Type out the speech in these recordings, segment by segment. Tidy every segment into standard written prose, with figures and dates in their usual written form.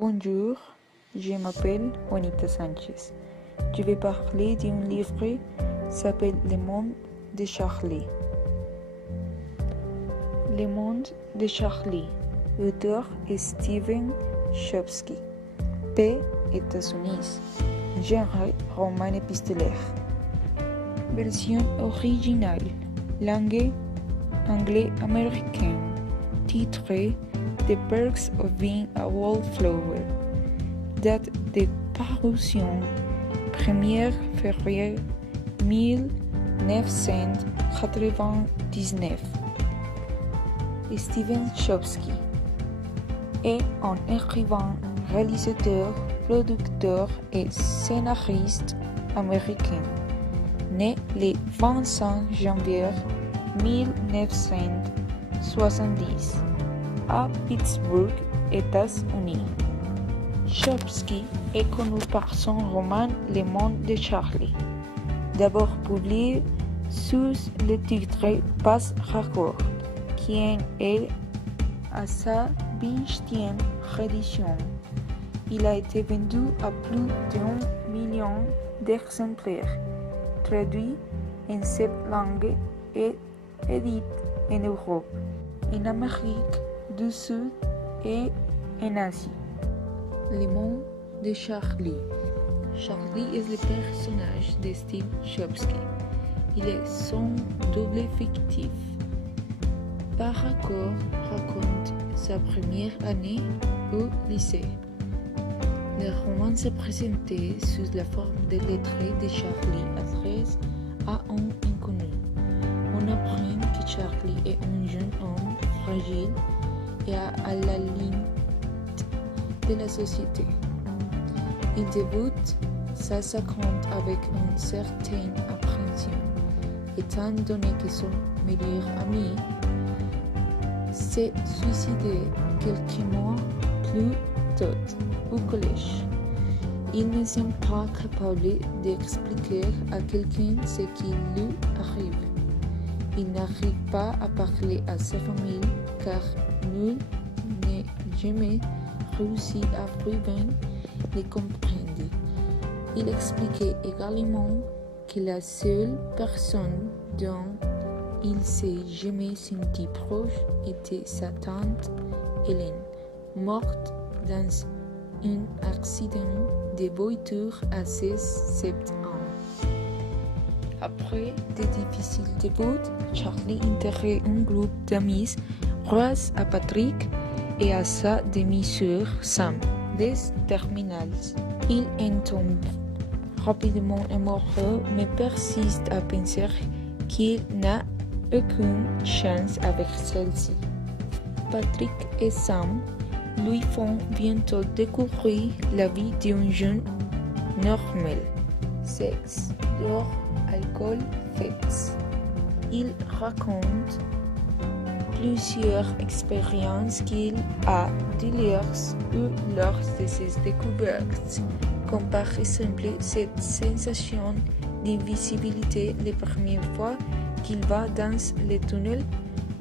Bonjour, je m'appelle Juanita Sanchez. Je vais parler d'un livre qui s'appelle Le Monde de Charlie. Le Monde de Charlie. L'auteur est Stephen Chbosky. P. États-Unis. Genre roman épistolaire. Version originale. Langue anglais-américain. Titre The Perks of Being a Wallflower. Date de parution 1er février 1999. Stephen Chbosky est un écrivain, réalisateur, producteur et scénariste américain, né le 25 janvier 1970 à Pittsburgh, États-Unis. Chbosky est connu par son roman Le Monde de Charlie, d'abord publié sous le titre Pass Record, qui est à sa 20e réédition. Il a été vendu à plus d'1 million d'exemplaires, traduit en 7 langues et édité en Europe, en Amérique du Sud et en Asie. Le Monde de Charlie. Charlie est le personnage de Steve Chbosky. Il est son double fictif. Par accord, raconte sa première année au lycée. Le roman se présentait sous la forme de lettres de Charlie adressées à un inconnu. On apprend que Charlie est un jeune homme fragile et à la limite de la société. Il débute sa rencontre avec une certaine appréhension, étant donné que son meilleur ami s'est suicidé quelques mois plus tôt au collège. Il ne semble pas capable d'expliquer à quelqu'un ce qui lui arrive. Il n'arrive pas à parler à sa famille car nul n'a jamais réussi à vraiment les comprendre. Il expliquait également que la seule personne dont il s'est jamais senti proche était sa tante Hélène, morte dans un accident de voiture à 16-17 ans. Après de difficiles débuts, Charlie intègre un groupe d'amis grâce à Patrick et à sa demi-sœur Sam, des terminales. Il en tombe rapidement amoureux mais persiste à penser qu'il n'a aucune chance avec celle-ci. Patrick et Sam lui font bientôt découvrir la vie d'un jeune normal. Sexe, drogue, alcool, fêtes. Il raconte plusieurs expériences qu'il a diverses eu lors de ses découvertes, comme par exemple cette sensation d'invisibilité la première fois qu'il va dans les tunnels,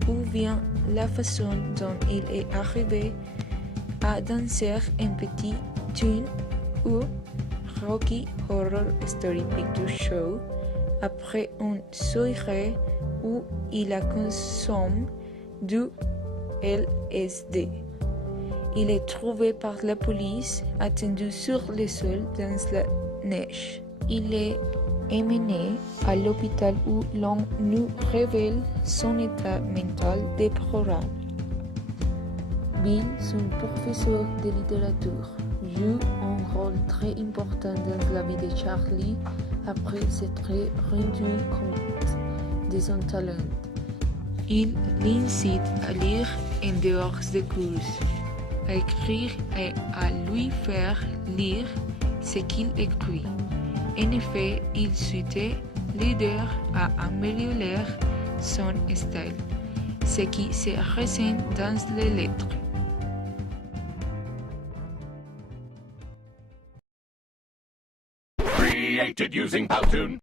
ou bien la façon dont il est arrivé à danser un petit tune ou Rocky Horror Story Picture Show après une soirée où il a consommé du LSD. Il est trouvé par la police, attendu sur le sol dans la neige. Il est emmené à l'hôpital où l'on nous révèle son état mental déplorable. Bill, son professeur de littérature, joue un rôle très important dans la vie de Charlie après s'être rendu compte de son talent. Il l'incite à lire en dehors des cours, à écrire et à lui faire lire ce qu'il écrit. En effet, il souhaitait l'aider à améliorer son style, ce qui se ressent dans les lettres. Created using Powtoon.